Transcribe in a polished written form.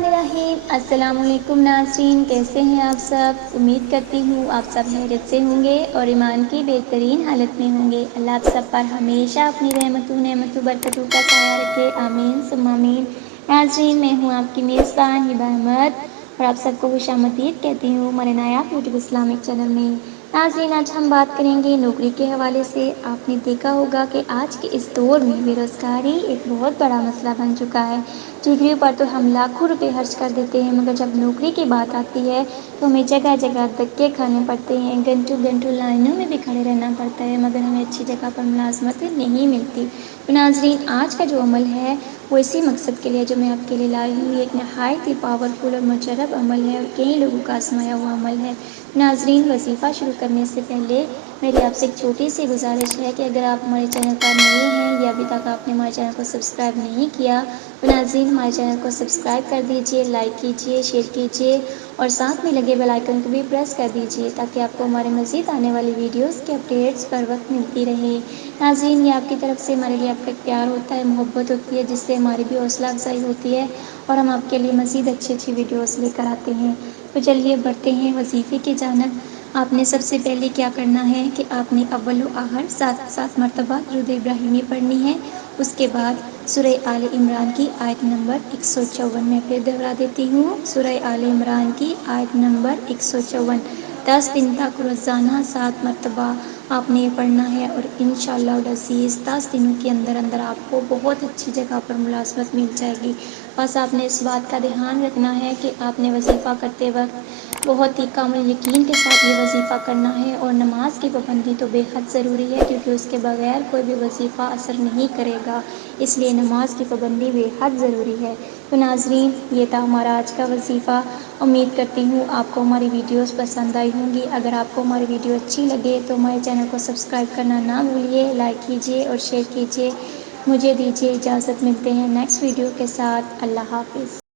السلام علیکم ناظرین، کیسے ہیں آپ سب؟ امید کرتی ہوں آپ سب خیریت سے ہوں گے اور ایمان کی بہترین حالت میں ہوں گے۔ اللہ آپ سب پر ہمیشہ اپنی نعمتوں برکتوں کا سایہ رکھے، آمین ثم آمین۔ ناظرین، میں ہوں آپ کی میزبان ہبہ احمد اور آپ سب کو خوش آمدید کہتی ہوں ہمارے نایاب یوٹیوب اسلامک چینل میں۔ ناظرین، آج ہم بات کریں گے نوکری کے حوالے سے۔ آپ نے دیکھا ہوگا کہ آج کے اس دور میں بے روزگاری ایک بہت بڑا مسئلہ بن چکا ہے۔ ڈگریوں پر تو ہم لاکھوں روپے خرچ کر دیتے ہیں، مگر جب نوکری کی بات آتی ہے تو ہمیں جگہ جگہ دھکے کھانے پڑتے ہیں، گھنٹوں گھنٹوں لائنوں میں بھی کھڑے رہنا پڑتا ہے، مگر ہمیں اچھی جگہ پر ملازمت نہیں ملتی۔ تو ناظرین، آج کا جو عمل ہے وہ اسی مقصد کے لیے جو میں آپ کے لیے لائی ہوں، یہ ایک نہایت ہی پاورفل اور مجرب عمل ہے اور کئی لوگوں کا آزمایا ہوا عمل ہے۔ ناظرین، وظیفہ شروع کرنے سے پہلے میری آپ سے ایک چھوٹی سی گزارش ہے کہ اگر آپ ہمارے چینل پر نئے ہیں یا ابھی تک آپ نے ہمارے چینل کو سبسکرائب نہیں کیا تو ناظرین ہمارے چینل کو سبسکرائب کر دیجئے، لائک کیجئے، شیئر کیجئے اور ساتھ میں لگے بیل آئیکن کو بھی پریس کر دیجئے تاکہ آپ کو ہمارے مزید آنے والی ویڈیوز کے اپڈیٹس پر وقت ملتی رہے۔ ناظرین، یہ آپ کی طرف سے ہمارے لیے آپ کا ایک پیار ہوتا ہے، محبت ہوتی ہے، جس سے ہماری بھی حوصلہ افزائی ہوتی ہے اور ہم آپ کے لیے مزید اچھی اچھی ویڈیوز لے کر آتے ہیں۔ تو چلیے بڑھتے ہیں وظیفے کی جانب۔ آپ نے سب سے پہلے کیا کرنا ہے کہ آپ نے اول و آخر 7 مرتبہ درود ابراہیمی پڑھنی ہے۔ اس کے بعد سورہ آل عمران کی آیت نمبر 154 میں پھر دہرا دیتی ہوں، سورہ آل عمران کی آیت نمبر 154 10 دن تک روزانہ 7 مرتبہ آپ نے یہ پڑھنا ہے اور انشاءاللہ العزیز 10 دنوں کے اندر اندر آپ کو بہت اچھی جگہ پر ملازمت مل جائے گی۔ بس آپ نے اس بات کا دھیان رکھنا ہے کہ آپ نے وظیفہ کرتے وقت بہت ہی کامل یقین کے ساتھ یہ وظیفہ کرنا ہے اور نماز کی پابندی تو بے حد ضروری ہے، کیونکہ اس کے بغیر کوئی بھی وظیفہ اثر نہیں کرے گا، اس لیے نماز کی پابندی بے حد ضروری ہے۔ تو ناظرین، یہ تھا ہمارا آج کا وظیفہ۔ امید کرتی ہوں آپ کو ہماری ویڈیوز پسند آئی ہوں گی۔ اگر آپ کو ہماری ویڈیو اچھی لگے تو ہمارے چینل کو سبسکرائب کرنا نہ بھولیے، لائک کیجیے اور شیئر کیجیے۔ مجھے دیجیے اجازت، ملتے ہیں نیکسٹ ویڈیو کے ساتھ۔ اللہ حافظ۔